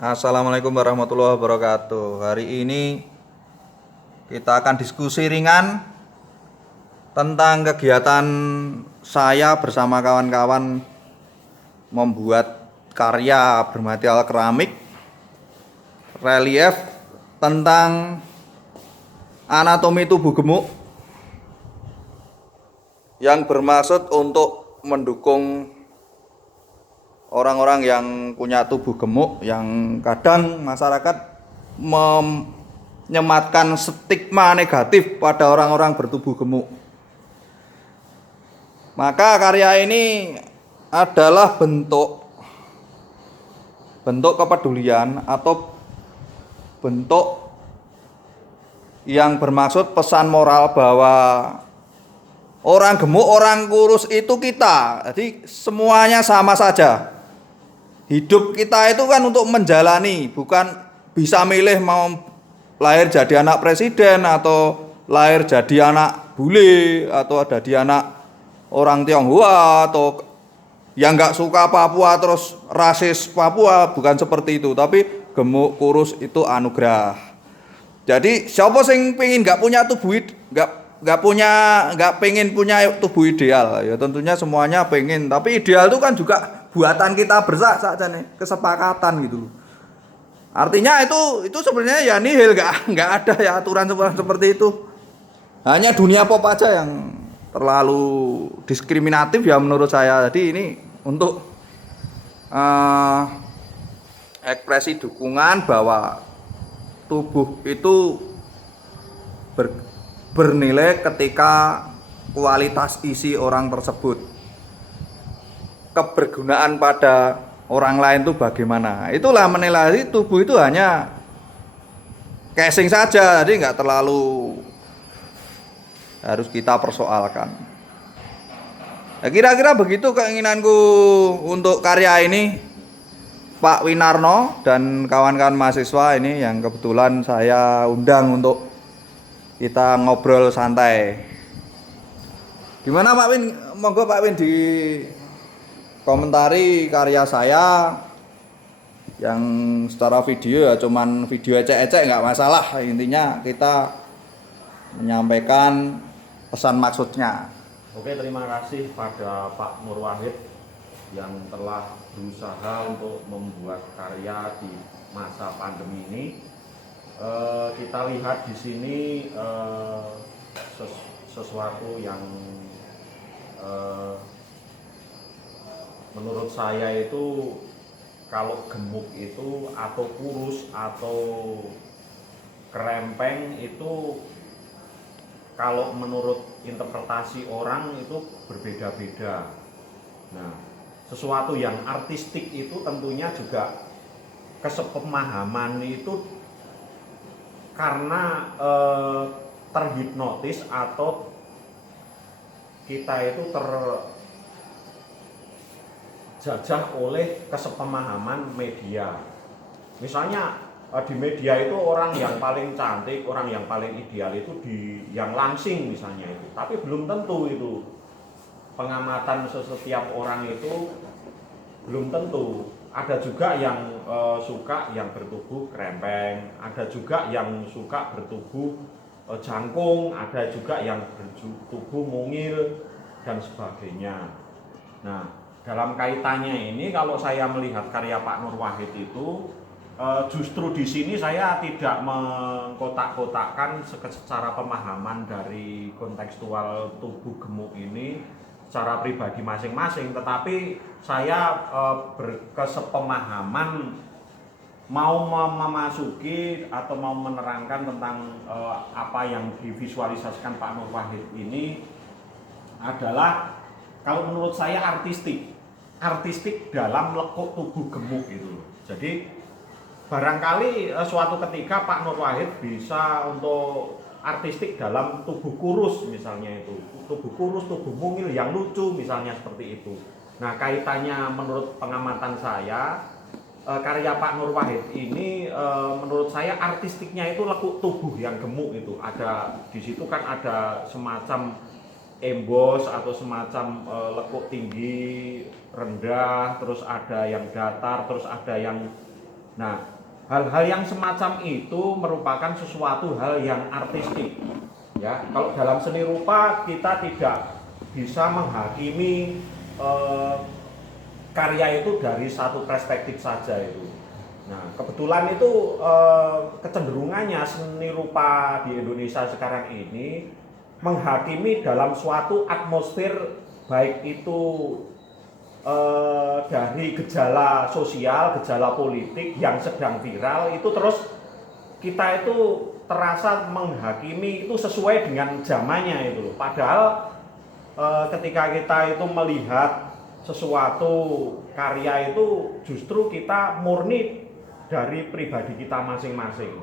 Assalamualaikum warahmatullahi wabarakatuh. Hari ini kita akan diskusi ringan tentang kegiatan saya bersama kawan-kawan membuat karya bermaterial keramik relief tentang anatomi tubuh gemuk yang bermaksud untuk mendukung orang-orang yang punya tubuh gemuk, yang kadang masyarakat menyematkan stigma negatif pada orang-orang bertubuh gemuk. Maka karya ini adalah bentuk kepedulian atau bentuk yang bermaksud pesan moral bahwa orang gemuk, orang kurus itu kita. Jadi semuanya sama saja. Hidup kita itu kan untuk menjalani, bukan bisa milih mau lahir jadi anak presiden atau lahir jadi anak bule atau jadi anak orang Tionghoa atau yang nggak suka Papua terus rasis Papua, bukan seperti itu. Tapi gemuk kurus itu anugerah. Jadi siapa sing pengen nggak punya tubuh nggak pengen punya tubuh ideal, ya tentunya semuanya pengen. Tapi ideal itu kan juga buatan kita saja nih, kesepakatan gitu. Artinya itu sebenarnya ya nihil, nggak ada ya aturan seperti itu. Hanya dunia pop aja yang terlalu diskriminatif ya menurut saya. Jadi ini untuk ekspresi dukungan bahwa tubuh itu bernilai ketika kualitas isi orang tersebut, kebergunaan pada orang lain itu bagaimana. Itulah menilai tubuh itu hanya casing saja, jadi nggak terlalu harus kita persoalkan. Nah, kira-kira begitu keinginanku untuk karya ini, Pak Winarno dan kawan-kawan mahasiswa ini yang kebetulan saya undang untuk kita ngobrol santai. Gimana Pak Win? Monggo Pak Win di komentari karya saya yang secara video ya cuman video ecek-ecek nggak masalah. Intinya kita menyampaikan pesan maksudnya. Oke, terima kasih pada Pak Nur Wahid yang telah berusaha untuk membuat karya di masa pandemi ini. Kita lihat di sini sesuatu yang menurut saya itu kalau gemuk itu atau kurus atau kerempeng itu kalau menurut interpretasi orang itu berbeda-beda. Nah, sesuatu yang artistik itu tentunya juga kesepemahaman itu karena terhipnotis atau kita itu terjajah oleh kesepemahaman media. Misalnya di media itu orang yang paling cantik, orang yang paling ideal itu yang langsing misalnya itu. Tapi belum tentu itu pengamatan setiap orang itu belum tentu. Ada juga yang suka yang bertubuh krempeng, ada juga yang suka bertubuh jangkung, ada juga yang bertubuh mungil dan sebagainya. Nah, dalam kaitannya ini kalau saya melihat karya Pak Nur Wahid itu justru di sini saya tidak mengkotak-kotakkan secara pemahaman dari kontekstual tubuh gemuk ini secara pribadi masing-masing, tetapi saya berkesepemahaman mau memasuki atau mau menerangkan tentang apa yang divisualisasikan Pak Nur Wahid ini adalah kalau menurut saya artistik dalam lekuk tubuh gemuk itu. Jadi barangkali suatu ketika Pak Nur Wahid bisa untuk artistik dalam tubuh kurus misalnya itu, tubuh kurus, tubuh mungil yang lucu misalnya seperti itu. Nah, kaitannya menurut pengamatan saya karya Pak Nur Wahid ini menurut saya artistiknya itu lekuk tubuh yang gemuk itu. Ada di situ kan ada semacam embos atau semacam lekuk tinggi, rendah, terus ada yang datar, terus ada yang Nah, hal-hal yang semacam itu merupakan sesuatu hal yang artistik. Ya, kalau dalam seni rupa kita tidak bisa menghakimi karya itu dari satu perspektif saja itu. Nah, kebetulan itu kecenderungannya seni rupa di Indonesia sekarang ini menghakimi dalam suatu atmosfer, baik itu dari gejala sosial, gejala politik yang sedang viral itu, terus kita itu terasa menghakimi itu sesuai dengan zamannya itu loh. Padahal ketika kita itu melihat sesuatu karya itu justru kita murni dari pribadi kita masing-masing.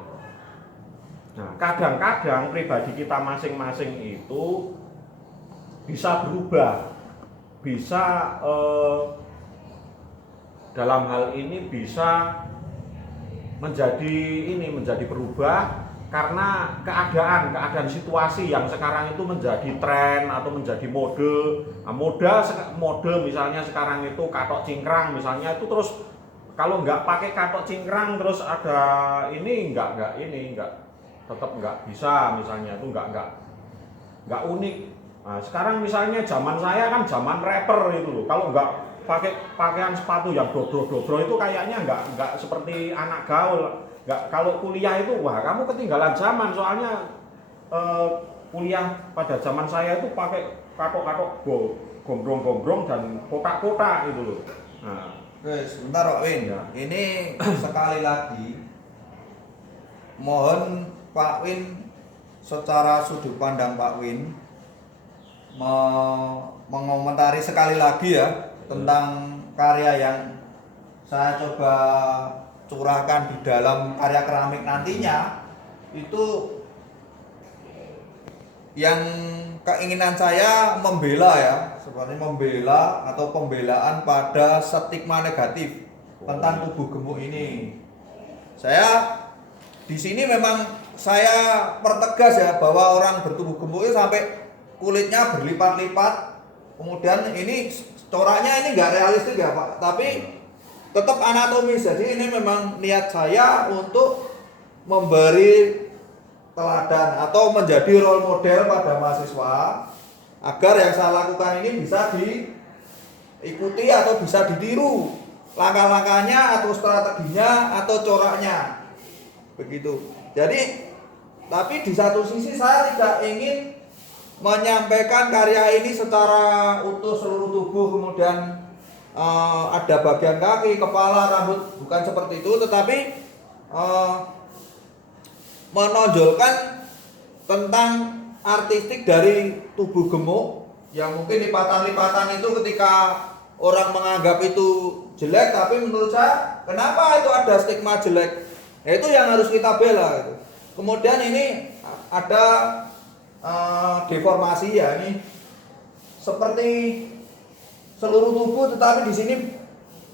Nah, kadang-kadang pribadi kita masing-masing itu bisa berubah, bisa dalam hal ini bisa menjadi berubah karena keadaan situasi yang sekarang itu menjadi tren atau menjadi mode. Nah, mode misalnya sekarang itu katok cingkrang misalnya, itu terus kalau nggak pakai katok cingkrang terus ada ini nggak tetap nggak bisa, misalnya itu nggak unik. Nah, sekarang misalnya zaman saya kan zaman rapper itu loh, kalau nggak pakai pakaian sepatu yang dobro itu kayaknya nggak seperti anak gaul. Nggak, kalau kuliah itu wah kamu ketinggalan zaman, soalnya kuliah pada zaman saya itu pakai katok gombrong dan kotak-kotak itu loh. Nah, Oke, sebentar Pak Win. Ya. Ini sekali lagi mohon Pak Win secara sudut pandang Pak Win mengomentari sekali lagi ya tentang karya yang saya coba curahkan di dalam karya keramik nantinya. Itu yang keinginan saya membela ya, seperti membela atau pembelaan pada stigma negatif tentang tubuh gemuk ini. Saya di sini memang saya pertegas ya bahwa orang bertubuh gemuk itu sampai kulitnya berlipat-lipat, kemudian ini coraknya ini nggak realistis ya Pak, tapi tetap anatomis. Jadi ini memang niat saya untuk memberi teladan atau menjadi role model pada mahasiswa agar yang saya lakukan ini bisa diikuti atau bisa ditiru langkah-langkahnya atau strateginya atau coraknya begitu. Jadi tapi di satu sisi saya tidak ingin menyampaikan karya ini secara utuh seluruh tubuh, kemudian ada bagian kaki, kepala, rambut, bukan seperti itu, tetapi menonjolkan tentang artistik dari tubuh gemuk yang mungkin lipatan-lipatan itu ketika orang menganggap itu jelek, tapi menurut saya kenapa itu ada stigma jelek, itu yang harus kita bela gitu. Kemudian ini ada deformasi ya, ini seperti seluruh tubuh, tetapi di sini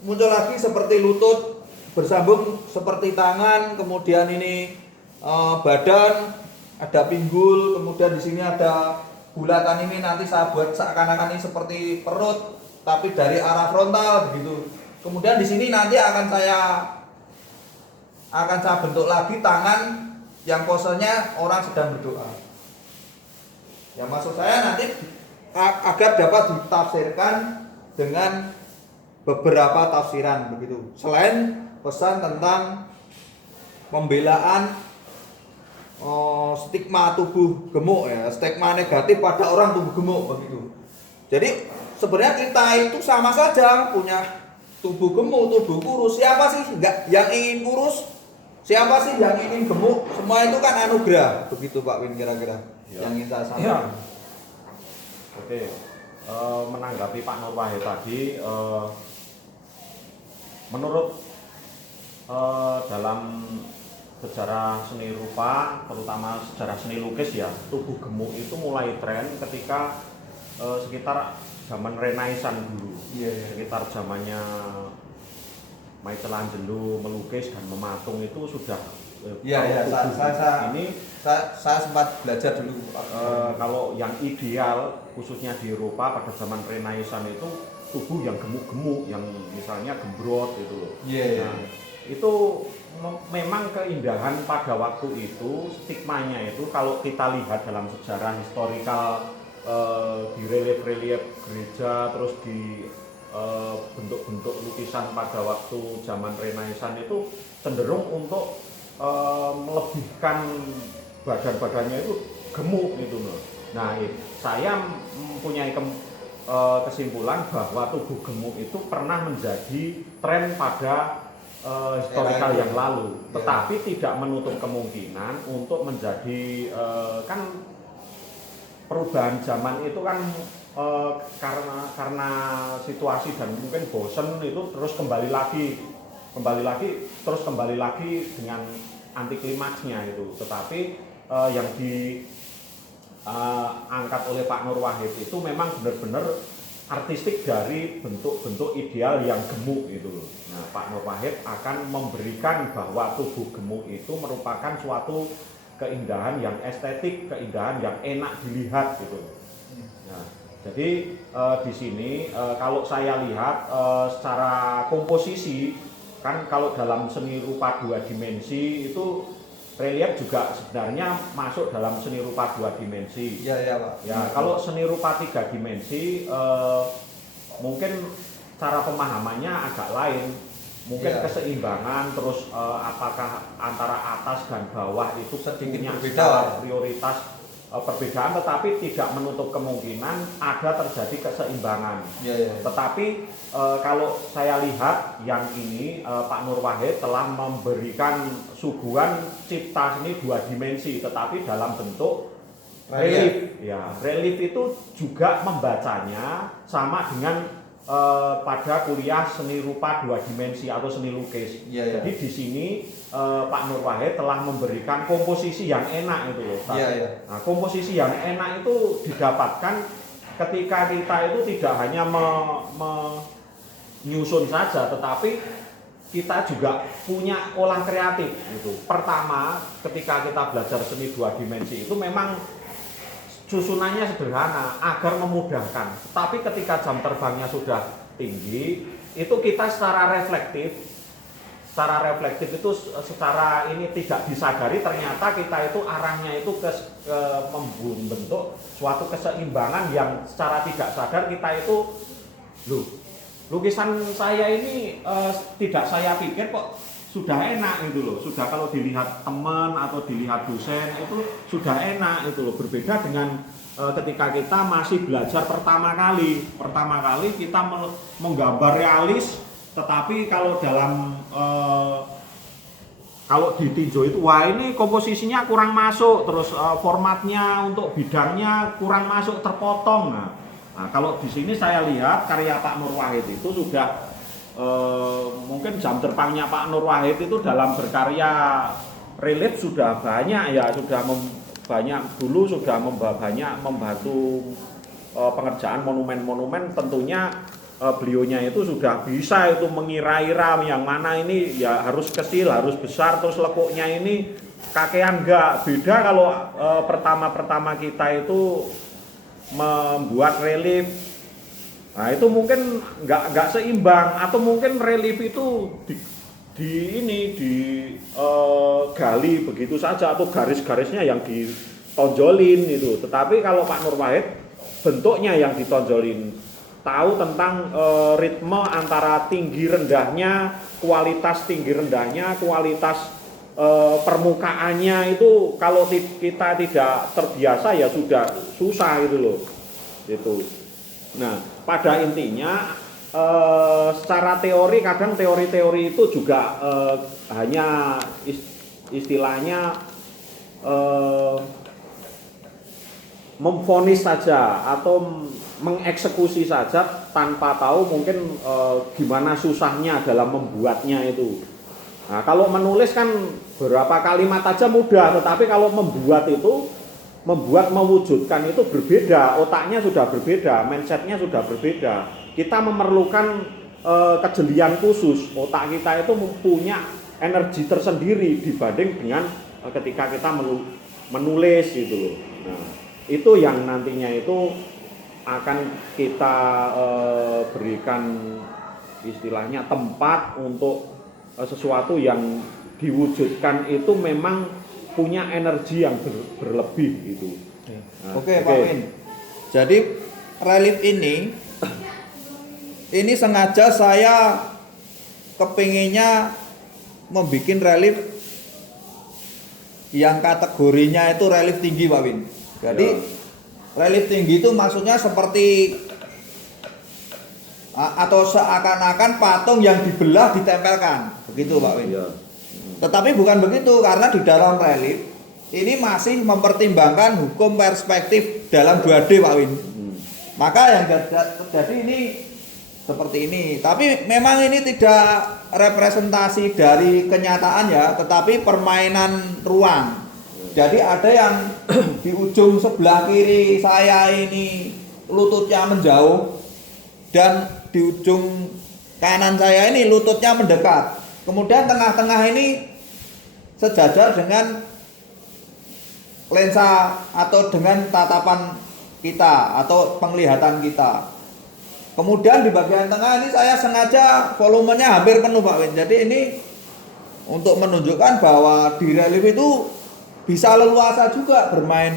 muncul lagi seperti lutut bersambung seperti tangan, kemudian ini badan, ada pinggul, kemudian di sini ada bulatan, ini nanti saya buat seakan-akan ini seperti perut tapi dari arah frontal begitu. Kemudian di sini nanti akan saya bentuk lagi tangan yang posenya orang sedang berdoa. Ya maksud saya nanti agar dapat ditafsirkan dengan beberapa tafsiran begitu. Selain pesan tentang pembelaan stigma tubuh gemuk ya, stigma negatif pada orang tubuh gemuk begitu. Jadi sebenarnya kita itu sama saja punya tubuh gemuk, tubuh kurus. Siapa sih enggak yang ingin kurus? Siapa sih yang ingin gemuk? Semua itu kan anugerah. Begitu Pak Win kira-kira ya, yang ingin saya sampaikan. Ya. Oke, menanggapi Pak Nur Wahid tadi, menurut dalam sejarah seni rupa, terutama sejarah seni lukis ya, tubuh gemuk itu mulai tren ketika sekitar zaman Renaissance dulu. Sekitar zamannya Michelangelo melukis dan mematung itu sudah saya sempat belajar dulu. Kalau yang ideal khususnya di Eropa pada zaman Renaissance itu tubuh yang gemuk-gemuk, yang misalnya gembrot gitu loh. Nah, itu memang keindahan pada waktu itu, stigmanya itu kalau kita lihat dalam sejarah historikal di relief-relief gereja, terus di bentuk-bentuk lukisan pada waktu zaman Renaissance itu cenderung untuk melebihkan badan-badannya itu gemuk gitu loh. Nah, saya mempunyai kesimpulan bahwa tubuh gemuk itu pernah menjadi tren pada historikal yang lalu, tetapi tidak menutup kemungkinan untuk menjadi kan perubahan zaman itu kan karena situasi dan mungkin bosen itu terus kembali lagi terus kembali lagi dengan anti klimaksnya itu. Tetapi yang diangkat oleh Pak Nur Wahid itu memang benar-benar artistik dari bentuk-bentuk ideal yang gemuk itu loh. Nah, Pak Nur Wahid akan memberikan bahwa tubuh gemuk itu merupakan suatu keindahan yang estetik, keindahan yang enak dilihat gitu. Nah, jadi di sini kalau saya lihat secara komposisi kan kalau dalam seni rupa dua dimensi itu relief juga sebenarnya masuk dalam seni rupa dua dimensi. Iya Pak. Ya, kalau seni rupa tiga dimensi mungkin cara pemahamannya agak lain. Mungkin keseimbangan, terus apakah antara atas dan bawah itu sedikit punya berbeda prioritas perbedaan, tetapi tidak menutup kemungkinan ada terjadi keseimbangan. Tetapi kalau saya lihat yang ini Pak Nur Wahid telah memberikan suguhan cipta seni dua dimensi, tetapi dalam bentuk relief. Ya, relief itu juga membacanya sama dengan pada kuliah seni rupa dua dimensi atau seni lukis. Jadi di sini Pak Nur Wahid telah memberikan komposisi yang enak itu loh. Nah, komposisi yang enak itu didapatkan ketika kita itu tidak hanya menyusun saja, tetapi kita juga punya olah kreatif gitu. Pertama, ketika kita belajar seni dua dimensi itu memang susunannya sederhana agar memudahkan. Tapi ketika jam terbangnya sudah tinggi, itu kita secara reflektif itu secara ini tidak disadari ternyata kita itu arahnya itu ke membentuk suatu keseimbangan yang secara tidak sadar kita itu lukisan saya ini tidak saya pikir kok sudah enak gitu loh. Sudah kalau dilihat teman atau dilihat dosen itu sudah enak gitu loh. Berbeda dengan ketika kita masih belajar pertama kali kita menggambar realis, tetapi kalau dalam kalau ditinjau itu wah ini komposisinya kurang masuk, terus formatnya untuk bidangnya kurang masuk, terpotong. Nah, kalau di sini saya lihat karya Pak Nur Wahid itu sudah mungkin jam terbangnya Pak Nur Wahid itu dalam berkarya relief sudah banyak ya, sudah banyak dulu sudah banyak membantu pengerjaan monumen-monumen. Tentunya beliaunya itu sudah bisa itu mengira-ira yang mana ini ya harus kecil, harus besar, terus lekuknya ini kakean enggak. Beda kalau pertama-pertama kita itu membuat relief. Nah, itu mungkin nggak seimbang, atau mungkin relief itu gali begitu saja, atau garis-garisnya yang ditonjolin itu. Tetapi kalau Pak Nur Wahid bentuknya yang ditonjolin, tahu tentang ritme antara tinggi rendahnya, kualitas tinggi rendahnya, kualitas permukaannya itu kalau kita tidak terbiasa ya sudah susah gitu loh. Itu. Nah, pada intinya secara teori kadang teori-teori itu juga hanya istilahnya memvonis saja atau mengeksekusi saja tanpa tahu mungkin gimana susahnya dalam membuatnya itu. Nah, kalau menulis kan beberapa kalimat aja mudah, tetapi kalau mewujudkan itu berbeda, otaknya sudah berbeda, mindsetnya sudah berbeda. Kita memerlukan kejelian khusus, otak kita itu mempunyai energi tersendiri dibanding dengan ketika kita menulis gitu loh. Nah, itu yang nantinya itu akan kita berikan istilahnya tempat untuk sesuatu yang diwujudkan itu memang punya energi yang berlebih gitu. Nah, Oke, Pak Win. Jadi relief ini sengaja saya kepinginnya membuat relief yang kategorinya itu relief tinggi, Pak Win. Jadi relief tinggi itu maksudnya seperti atau seakan-akan patung yang dibelah ditempelkan, begitu Pak Win. Ya. Tetapi bukan begitu, karena di dalam relief ini masih mempertimbangkan hukum perspektif dalam 2D, Pak Win. Maka yang terjadi ini seperti ini. Tapi memang ini tidak representasi dari kenyataan ya, tetapi permainan ruang. Jadi ada yang di ujung sebelah kiri saya ini lututnya menjauh, dan di ujung kanan saya ini lututnya mendekat. Kemudian tengah-tengah ini sejajar dengan lensa atau dengan tatapan kita atau penglihatan kita. Kemudian di bagian tengah ini saya sengaja volumenya hampir penuh, Pak Win. Jadi ini untuk menunjukkan bahwa di relief itu bisa leluasa juga bermain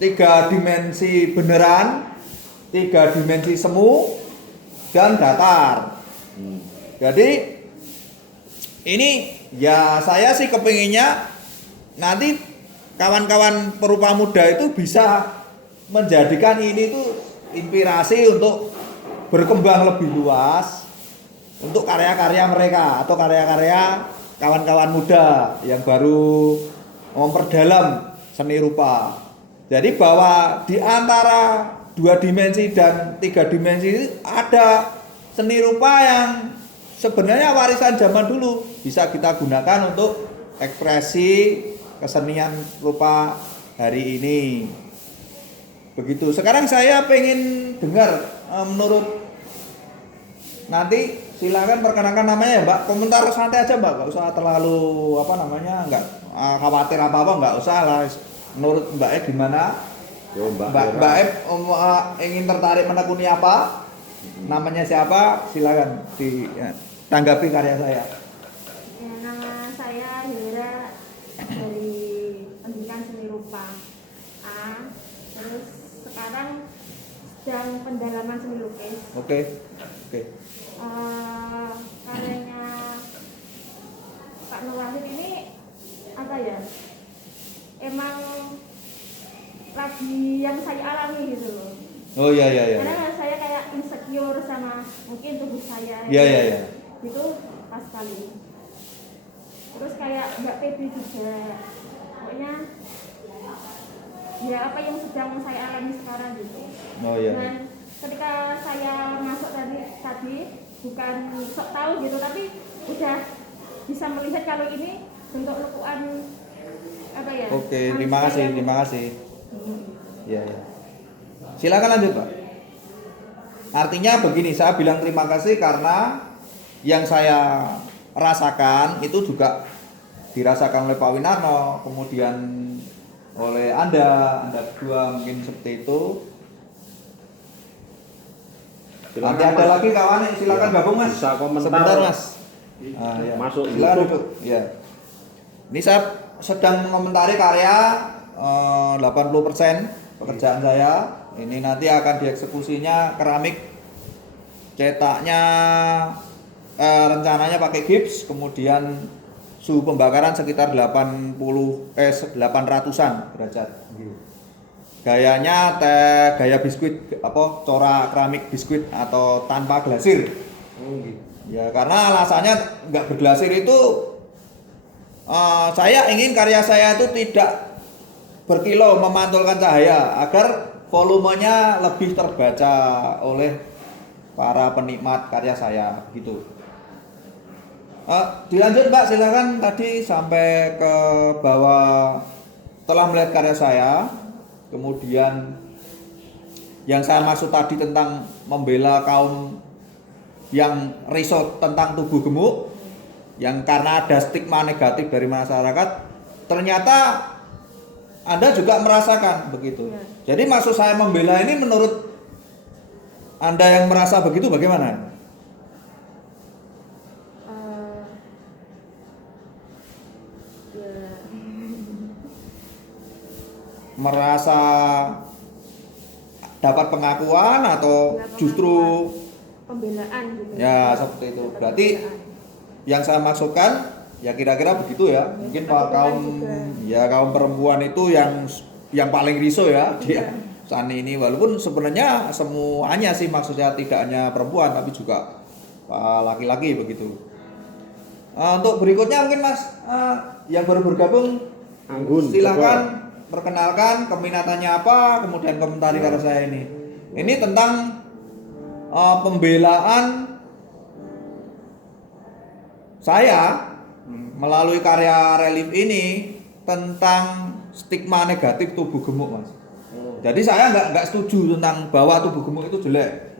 3 dimensi beneran, 3 dimensi semu, dan datar. Jadi ini ya saya sih kepinginnya nanti kawan-kawan perupa muda itu bisa menjadikan ini tuh inspirasi untuk berkembang lebih luas untuk karya-karya mereka atau karya-karya kawan-kawan muda yang baru memperdalam seni rupa. Jadi bahwa di antara 2 dimensi dan 3 dimensi itu ada seni rupa yang sebenarnya warisan zaman dulu, bisa kita gunakan untuk ekspresi kesenian rupa hari ini. Begitu. Sekarang saya pengen dengar menurut, nanti silakan perkenalkan namanya ya Mbak, komentar santai aja Mbak, nggak usah terlalu nggak khawatir apa-apa, nggak usah lah. Menurut Mbak E gimana? Yo, Mbak E ingin tertarik menekuni apa? Namanya siapa? Silakan ditanggapi karya saya. Ya, nama saya Hira dari Pendidikan Seni Rupa A. Terus sekarang sedang pendalaman seni lukis. Oke. Karyanya Pak Nur Wahid ini apa ya? Emang lagi yang saya alami gitu loh. Oh iya. Karena saya kayak insecure sama mungkin tubuh saya. Iya. Itu pas sekali. Terus kayak nggak pede juga. Pokoknya ya apa yang sedang saya alami sekarang gitu. Oh iya. Dan ketika saya masuk tadi bukan sok tahu gitu, tapi udah bisa melihat kalau ini bentuk lekuan apa ya? Oke, terima kasih. Iya. Silakan lanjut, Pak. Artinya begini, saya bilang terima kasih karena yang saya rasakan itu juga dirasakan oleh Pak Winarno, kemudian oleh Anda berdua mungkin seperti itu. Silakan, Nanti ada Mas. lagi kawan, silakan Ya, gabung Mas. bisa komentar. Sebentar Mas. Ya. Masuk Silakan YouTube. duduk. Ya. Ini saya sedang mengomentari karya 80% pekerjaan saya. Ini nanti akan dieksekusinya keramik, cetaknya rencananya pakai gips, kemudian suhu pembakaran sekitar 800-an derajat. Gayanya gaya biskuit, corak keramik biskuit atau tanpa glasir. Ya karena alasannya nggak berglasir itu saya ingin karya saya itu tidak berkilau memantulkan cahaya agar volumenya lebih terbaca oleh para penikmat karya saya gitu. Dilanjut Mbak, silakan. Tadi sampai ke bawah telah melihat karya saya, kemudian yang saya maksud tadi tentang membela kaum yang risau tentang tubuh gemuk, yang karena ada stigma negatif dari masyarakat, ternyata Anda juga merasakan begitu. Jadi maksud saya membela ini menurut Anda yang merasa begitu bagaimana? Ya. Merasa dapat pengakuan atau Ya, justru pembelaan gitu. ya seperti itu. Dapat Berarti pembelaan. yang saya maksudkan ya kira-kira begitu ya. Mungkin Kebetulan kaum juga. ya kaum perempuan itu yang paling risau ya dia Iya. Sani ini, walaupun sebenarnya semuanya sih, maksudnya tidak hanya perempuan tapi juga laki-laki begitu. Untuk berikutnya mungkin Mas yang baru bergabung, Anggun, silakan perkenalkan keminatannya apa, kemudian komentari Ya. karya saya ini. Ini tentang pembelaan saya melalui karya relief ini tentang stigma negatif tubuh gemuk, Mas. Jadi saya nggak setuju tentang bahwa tubuh gemuk itu jelek.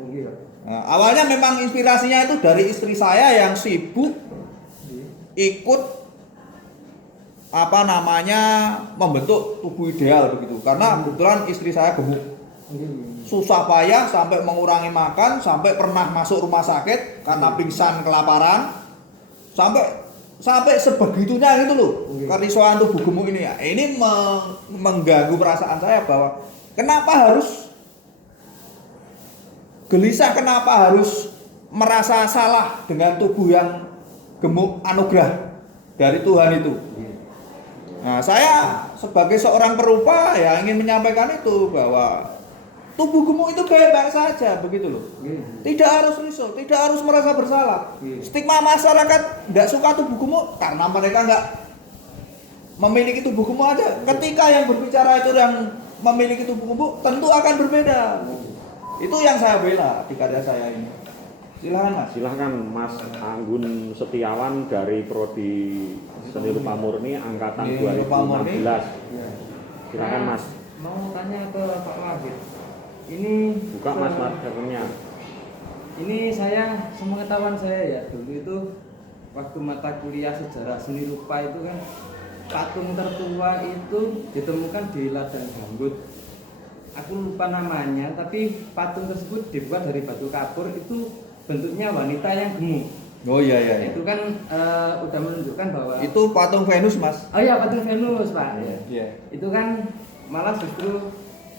Nah, awalnya memang inspirasinya itu dari istri saya yang sibuk ikut membentuk tubuh ideal begitu. Karena kebetulan istri saya gemuk, susah payah sampai mengurangi makan, sampai pernah masuk rumah sakit karena pingsan kelaparan, sampai sebegitunya gitu loh. Kerisauan tubuh gemuk ini ya. Ini mengganggu perasaan saya bahwa kenapa harus gelisah, kenapa harus merasa salah dengan tubuh yang gemuk anugerah dari Tuhan itu. Nah, saya sebagai seorang perupa ya ingin menyampaikan itu bahwa tubuh gemuk itu baik-baik saja begitu loh. Tidak harus risau, tidak harus merasa bersalah. Stigma masyarakat nggak suka tubuh gemuk karena mereka nggak memiliki tubuh gemuk aja. Ketika yang berbicara itu yang memiliki tubuh gemuk tentu akan berbeda. Itu yang saya bela di karya saya ini. Silahkan Mas. Silahkan Mas Anggun Setiawan dari Prodi Seni Rupa Murni angkatan Seni Rupa Murni. 2016. Silahkan Mas. Mau tanya ke Pak Wahid. Ini Buka Mas maskernya. Ini saya sepengetahuan saya ya, dulu itu waktu mata kuliah sejarah seni rupa itu kan patung tertua itu ditemukan di ladang gambut. Aku lupa namanya, tapi patung tersebut dibuat dari batu kapur, itu bentuknya wanita yang gemuk. Oh iya iya. Itu kan udah menunjukkan bahwa Itu patung Venus, Mas. oh iya, patung Venus, Pak. Iya. Itu kan malah justru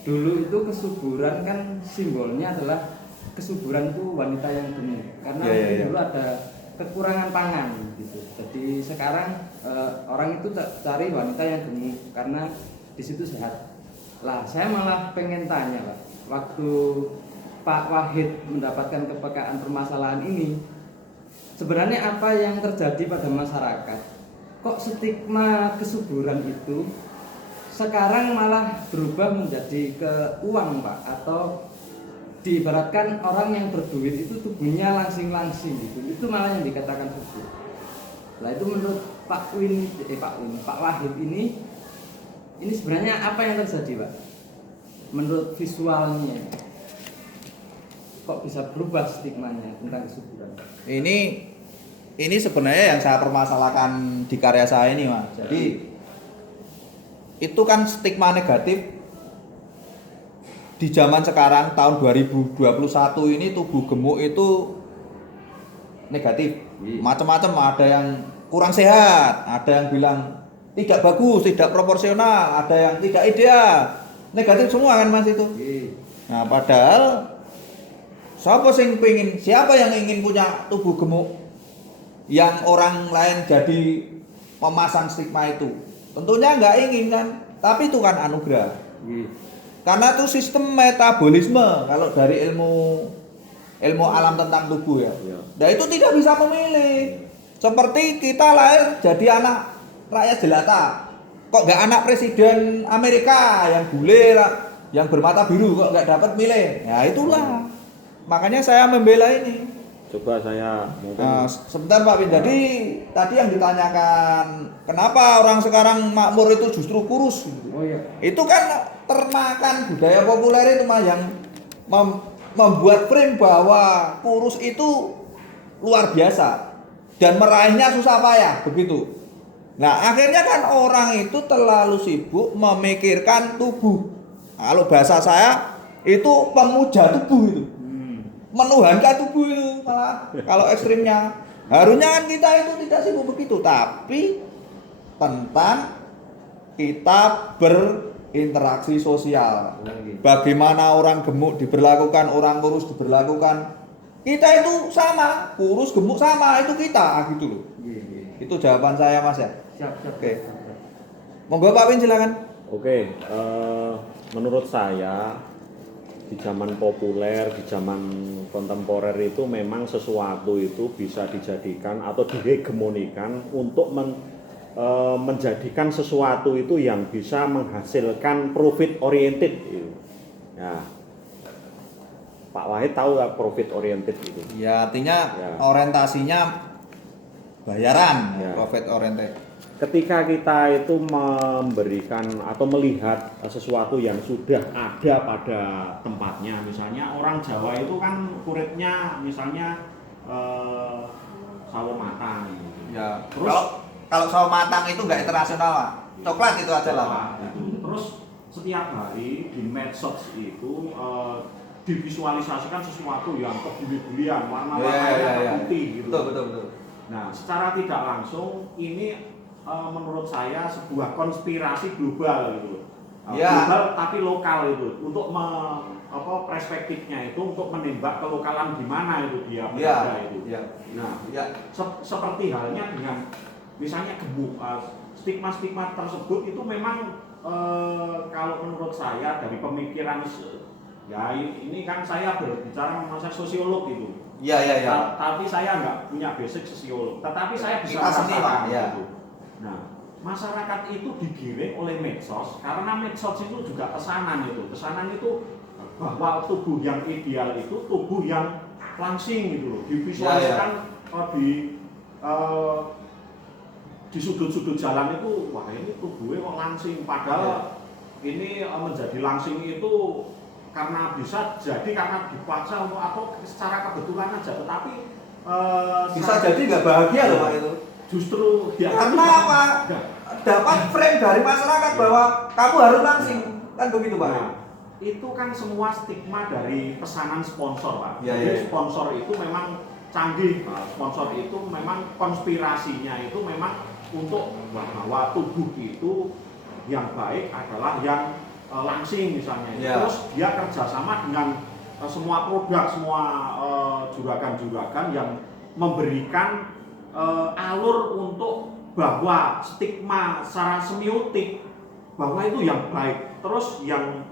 dulu itu kesuburan kan simbolnya adalah kesuburan itu wanita yang gemuk, karena dulu ada kekurangan pangan gitu. Jadi sekarang orang itu cari wanita yang gemuk karena di situ sehat. Lah, saya malah pengen tanya, Pak. Waktu Pak Wahid mendapatkan kepekaan permasalahan ini, sebenarnya apa yang terjadi pada masyarakat? Kok stigma kesuburan itu sekarang malah berubah menjadi ke uang, Pak? Atau diibaratkan orang yang berduit itu tubuhnya langsing-langsing gitu. Itu malah yang dikatakan subur. Nah, itu menurut Pak Wahid ini sebenarnya apa yang terjadi, Pak? Menurut visualnya, kok bisa berubah stigmanya tentang kesuburan? Ini sebenarnya yang saya permasalahkan di karya saya ini, Mas. Jadi itu kan stigma negatif di zaman sekarang tahun 2021 ini tubuh gemuk itu negatif. Macam-macam, ada yang kurang sehat, ada yang bilang tidak bagus, tidak proporsional, ada yang tidak ideal. Negatif semua kan Mas itu. Nah, padahal siapa yang ingin punya tubuh gemuk yang orang lain jadi memasang stigma itu? Tentunya nggak ingin kan, tapi itu kan anugerah. Karena itu sistem metabolisme kalau dari ilmu alam tentang tubuh ya. Nah, itu tidak bisa memilih. Seperti kita lahir jadi anak rakyat jelata, kok nggak anak presiden Amerika yang bule lah, yang bermata biru, kok nggak dapat milih? Ya itulah, makanya saya membela ini. Coba saya mungkin Sebentar Pak Win, jadi tadi yang ditanyakan kenapa orang sekarang makmur itu justru kurus? Oh iya. Itu kan termakan budaya populer itu Mas, yang membuat frame bahwa kurus itu luar biasa dan meraihnya susah payah begitu. Nah, akhirnya kan orang itu terlalu sibuk memikirkan tubuh. Kalau bahasa saya itu pemuja tubuh itu. Menuhankan tubuh itu malah kalau ekstrimnya. Harusnya kan kita itu tidak sibuk begitu, tapi tentang kita berinteraksi sosial. Bagaimana orang gemuk diberlakukan, orang kurus diberlakukan. Kita itu sama, kurus gemuk sama, itu kita gitu loh. Itu jawaban saya Mas ya. Siap. Oke. Monggo Pak Win silakan. Oke, menurut saya di zaman populer, di zaman kontemporer itu memang sesuatu itu bisa dijadikan atau dihegemonikan untuk menjadikan sesuatu itu yang bisa menghasilkan profit oriented. Ya, Pak Wahid tahu nggak profit oriented itu? Ya artinya Ya. orientasinya bayaran, Ya. profit oriented. Ketika kita itu memberikan atau melihat sesuatu yang sudah ada pada tempatnya, misalnya orang Jawa itu kan kuritnya misalnya sawo matang. Ya. Terus Kalau sawo matang itu nggak internasional Pak. Coklat itu aja lah Pak. Terus setiap hari di medsos itu divisualisasikan sesuatu yang kebuli-bulian, warna-warnanya putih gitu. Betul. Nah, secara tidak langsung ini menurut saya sebuah konspirasi global gitu. Ya. Global tapi lokal itu untuk perspektifnya itu untuk menembak kelokalan di mana itu dia berada itu. Ya. Nah, Ya. seperti halnya dengan misalnya gemuk, stigma-stigma tersebut itu memang kalau menurut saya dari pemikiran ya ini kan saya berbicara masa sosiolog gitu. Ya. Tapi saya nggak punya basic sosiolog, tetapi saya bisa Kita seni, Pak. merasakan Ya. gitu. Nah, masyarakat itu digiring oleh medsos karena medsos itu juga pesanan itu bahwa tubuh yang ideal itu tubuh yang langsing gitu loh, divisualisasikan di sudut-sudut jalan itu, wah ini tubuhnya kok langsing, padahal ini menjadi langsing itu karena bisa jadi karena dipaksa untuk atau secara kebetulan aja, tetapi Bisa jadi nggak bahagia loh Pak itu. Justru ya, Karena apa? Dapat frame dari masyarakat bahwa kamu harus langsing, kan begitu Pak. Nah, itu kan semua stigma dari pesanan sponsor Pak. Ya, Jadi ya. sponsor itu memang canggih, Pak. Sponsor itu memang konspirasinya itu memang untuk bahwa tubuh itu yang baik adalah yang langsing misalnya. Ya. Terus dia kerjasama dengan semua produk, semua juragan-juragan yang memberikan alur untuk bahwa stigma secara semiotik bahwa itu yang baik, terus yang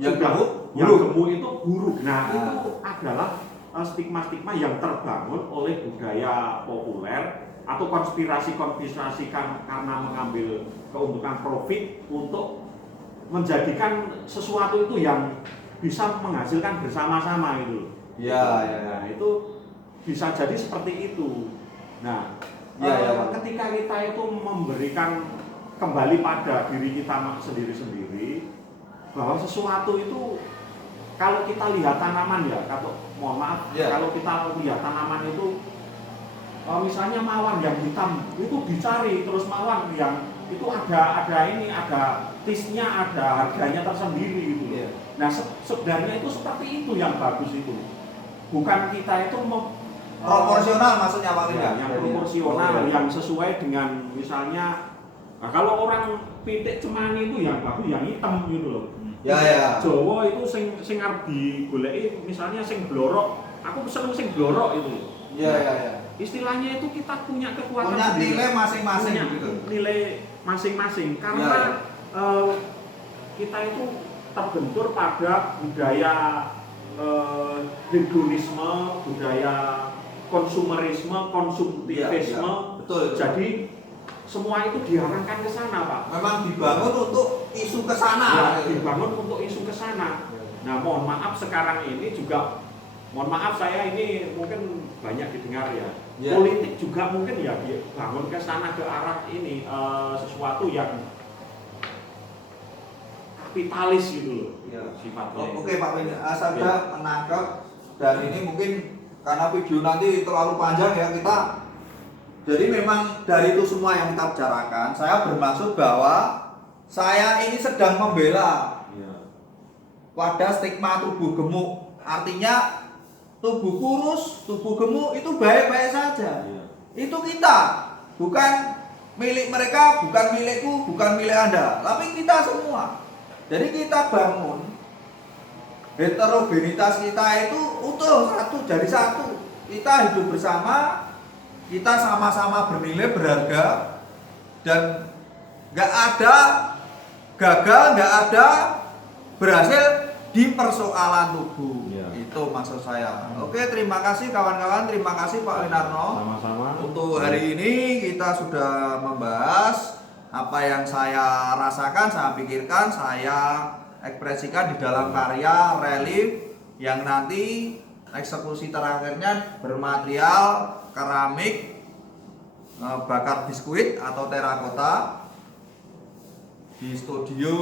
gemuk itu buruk. Nah, itu adalah stigma-stigma yang terbangun oleh budaya populer atau konspirasi karena mengambil keuntungan profit untuk menjadikan sesuatu itu yang bisa menghasilkan bersama-sama itu. Nah, itu bisa jadi seperti itu. Nah, ketika kita itu memberikan kembali pada diri kita sendiri-sendiri bahwa sesuatu itu kalau kita lihat tanaman ya, kalau kita lihat tanaman itu misalnya mawar yang hitam itu dicari, terus mawar yang itu ada taste-nya, ada harganya tersendiri gitu. Nah, sebenarnya itu seperti itu yang bagus itu. Bukan kita itu Proporsional maksudnya Pak Win. yang proporsional, yang sesuai dengan misalnya kalau orang pitik cemani itu yang bagus yang hitam gitu loh. Jawa itu sing arep digoleki misalnya sing blorok, aku seneng sing blorok itu. Istilahnya itu kita punya kekuatan Punya sendiri. nilai masing-masing Punya gitu. Nilai masing-masing karena kita itu terbentur pada budaya hedonisme, budaya konsumerisme, konsumtivisme. Betul. Jadi semua itu diarahkan ke sana, Pak. Memang dibangun untuk isu ke sana. Dibangun untuk isu ke sana. Nah, mohon maaf sekarang ini juga, mohon maaf saya ini mungkin banyak didengar ya. Politik juga mungkin ya dibangun ke sana ke arah ini sesuatu yang kapitalis gitu loh. Sifatnya. Oke Pak Win, saya menangkap dan ini mungkin karena video nanti terlalu panjang ya kita. Jadi memang dari itu semua yang kita bicarakan, saya bermaksud bahwa saya ini sedang membela pada stigma tubuh gemuk. Artinya tubuh kurus, tubuh gemuk itu baik-baik saja. Itu kita, bukan milik mereka bukan milikku, bukan milik Anda, tapi kita semua. Jadi kita bangun heterogenitas kita itu utuh, satu jadi satu. Kita hidup bersama, kita sama-sama bernilai, berharga, dan nggak ada gagal, nggak ada berhasil di persoalan tubuh. Ya. Itu maksud saya. Oke, terima kasih kawan-kawan, terima kasih Pak Winarno. Sama-sama. Untuk hari ini kita sudah membahas apa yang saya rasakan, saya pikirkan, saya ekspresikan di dalam karya relief yang nanti eksekusi terakhirnya bermaterial keramik bakar biskuit atau terakota di studio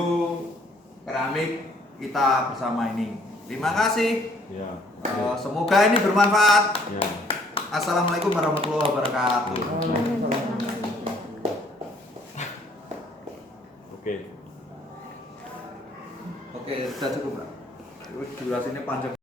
keramik kita bersama ini. Terima kasih. Ya. Semoga ini bermanfaat. Ya. Assalamualaikum warahmatullahi wabarakatuh. Oke. Oke, sudah cukup, Pak. Durasinya panjang.